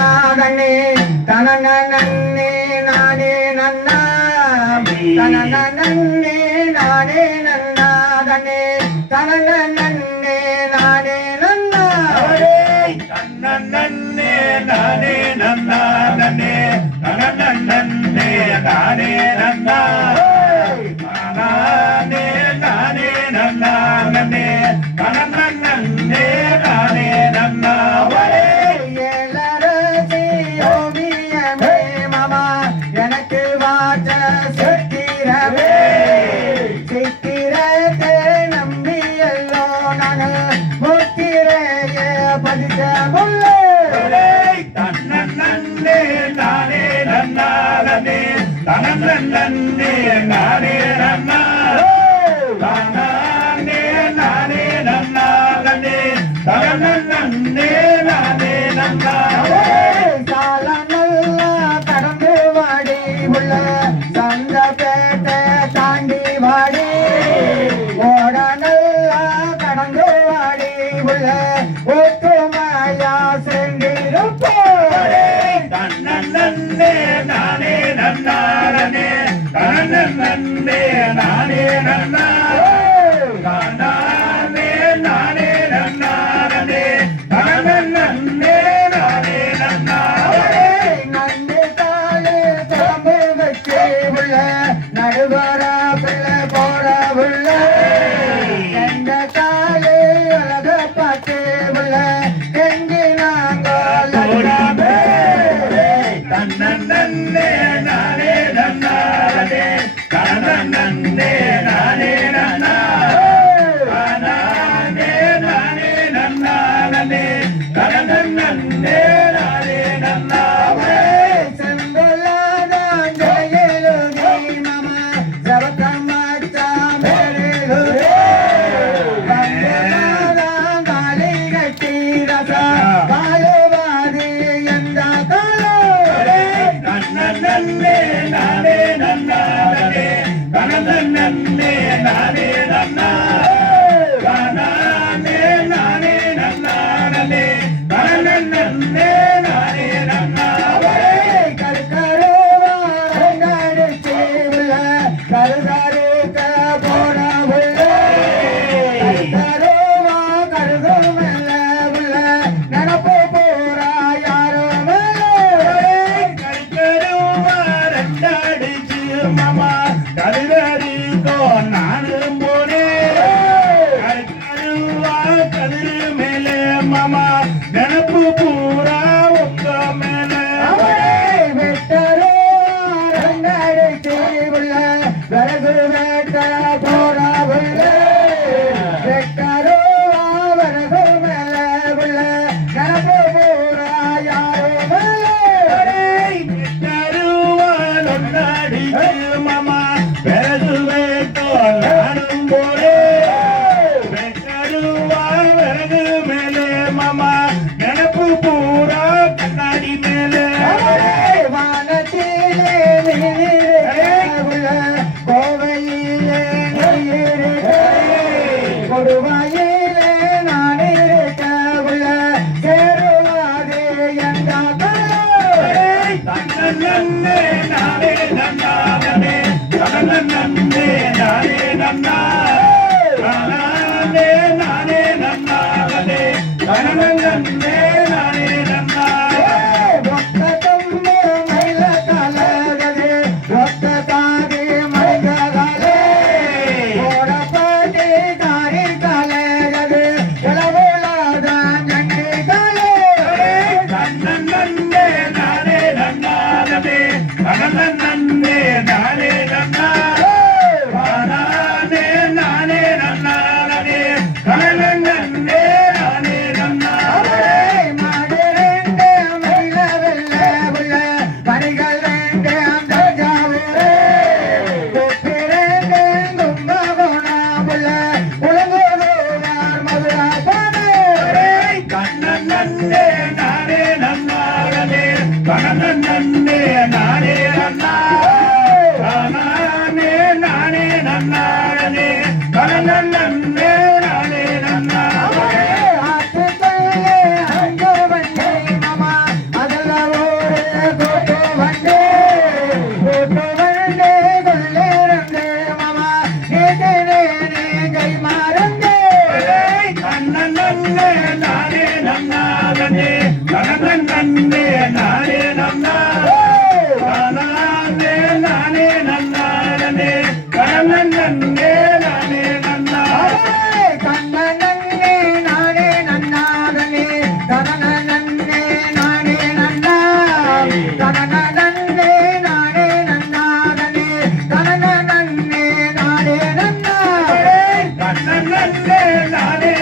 நன்னே தனன நன்னே நானே நன்னா தனன நன்னே நானே நன்னா தனே தனன நன்னே நானே நன்னா தன்ன நன்னே நானே நன்னா தனே தனன நன்னே நானே நன்னா நானே நானே நன்னா நன்னே தனன நன்னே நானே நன்னா எனக்கு வாச்ச சித்திரமே சித்திரத்தை நம்பி எல்லோ நாங்கள் முத்திரையே பதித்த முல்லை தன்ன நன்னே நானே நன்னாலனே தனன நன்னே நானே நன்னா நானே நானே நன்னாலனே தனன நன்னே நானே நன்னா சந்தபேட்டை தாண்டி வாடி ஓட நல்லா கடந்து வாடி உள்ள ஒத்துமையா சென்றிருப்போரே தன்ன நன்னே நானே நன்னாரனே தனன நன்னே நானே நன்னா நானே நானே நன்னாரனே தனன நன்னே நானே நன்னா நடுவர பிள்ளை போட உள்ள எந்த காலு அழக பார்த்து உள்ள எங்கி நாங்கள் தன்ன நன்னே நானே நன்னாரனே தனன நன்னே நானே நன்னா நானே நானே நன்னாரனே தனன நன்னே நானே நன்னா நன்னே நானே நன்னாரனே தனன நன்னே நானே நன்னா நானே நானே நன்னாரனே தனன நன்னே நானே நன்னா கருக்கருவாரங்கடிச்சு உள்ள கருகருக்க போட உள்ள கருவா கருகு மேல உள்ள நடப்பு போரா யாரோ மாமா கருகரிக்கோ நானும் போனே கருவா கதிரு மேலே மாமா நினப்பு பூரா ஒக்க மேலே வெட்டரோ அரங்கடிச்சு உள்ள விறகு வேட்ட போட உள்ள வெட்டரோ விறகு மேல உள்ள நினப்பு பூரா யாரோ மாமா பிறகு வேட்டோ நானும் போரே வெட்டருவா விறகு மேலே மாமா நினப்பு பூரா கண்ணாடி மேலே வானத்திலே உள்ள கோவையிலே கொடுவாயிலே நான் இருக்க உள்ள சேருவாதே என்ற தன்ன நன்னே நானே நன்னாரனே தனன நன்னே நானே நன்னா நானே நானே நன்னாரனே தனன நன்னே நானே நன்னா ஒத்ததம்மே மயில கலகதே ஒத்ததாகி மயிலகலே ஓடப்பட்டி தாரி கலகதே எலவுலாதான் ஜண்டி கலே தன்ன நன்னே நானே நன்னாரனே தனன நன்னே நானே நன்னா நானே நானே நன்னாரனே தனன நன்னே நானே நன்னா மாடு ரெண்டு மயில வெள்ள உள்ள பணிகள் ரெண்டு தஞ்சாவூரே கொப்பி ரெண்டு கும்பகோணம் உள்ள உலகோடுவார் மதுரா போனே தன்ன நன்னே நானே நன்னாரனே தனன நன்னே நானே நன்னா நானே நானே நன்னாரனே தனன நன்னே நானே நன்னா ஆத்துக்கல்லே அங்க வண்டி மாமா அதெல்லாம் நன்னாடனே நன்னே நானே நன்னா நானே நானே நன்னாடனே நன்னே நானே நன்னா கண்ணனே நானே நன்னாடனே கண்ணனே நானே நன்னா கண்ணனே நானே நன்னாடனே கண்ணனே நானே நன்னா நன்னே நானே